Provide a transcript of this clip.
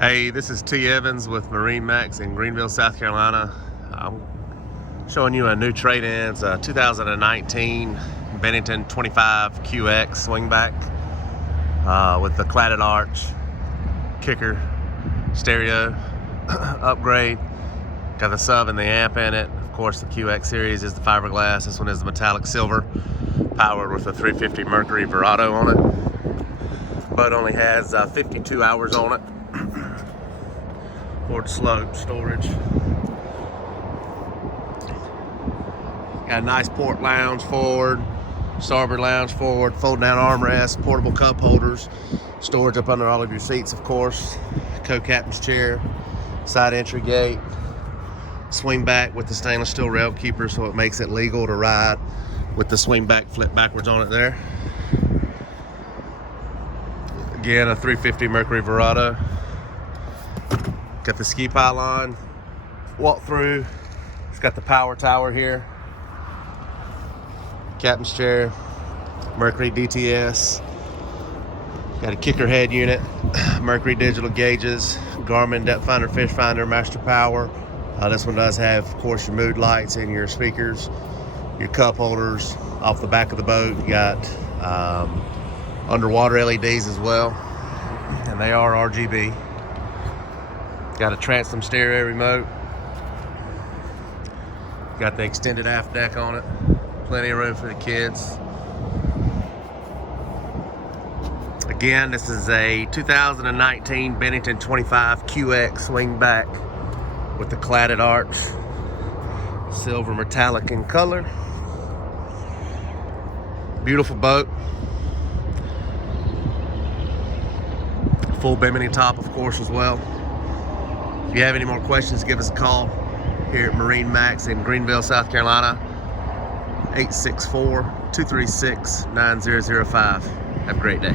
Hey, this is T. Evans with MarineMax in Greenville, South Carolina. I'm showing you a new trade-in. It's a 2019 Bennington 25 QX Swingback with the cladded arch, kicker, stereo, upgrade. Got the sub and the amp in it. Of course, the QX series is the fiberglass. This one is the metallic silver, powered with a 350 Mercury Verado on it. Boat only has 52 hours on it. Forward slope storage. Got a nice port lounge forward, starboard lounge forward, fold down armrest, portable cup holders, storage up under all of your seats, of course, co-captain's chair, side entry gate, swing back with the stainless steel rail keeper, so it makes it legal to ride with the swing back flip backwards on it there. Again, a 350 Mercury Verado. Got the ski pylon, walk through. It's got the power tower here. Captain's chair, Mercury DTS. Got a kicker head unit, Mercury digital gauges, Garmin depth finder, fish finder, master power. This one does have, of course, your mood lights and your speakers, your cup holders. Off the back of the boat, you got underwater LEDs as well, and they are RGB. Got a transom stereo remote. Got the extended aft deck on it. Plenty of room for the kids. Again, this is a 2019 Bennington 25 QX Swingback with the cladded arch, silver metallic in color. Beautiful boat. Full bimini top, of course, as well. If you have any more questions, give us a call here at MarineMax in Greenville, South Carolina, 864-236-9005. Have a great day.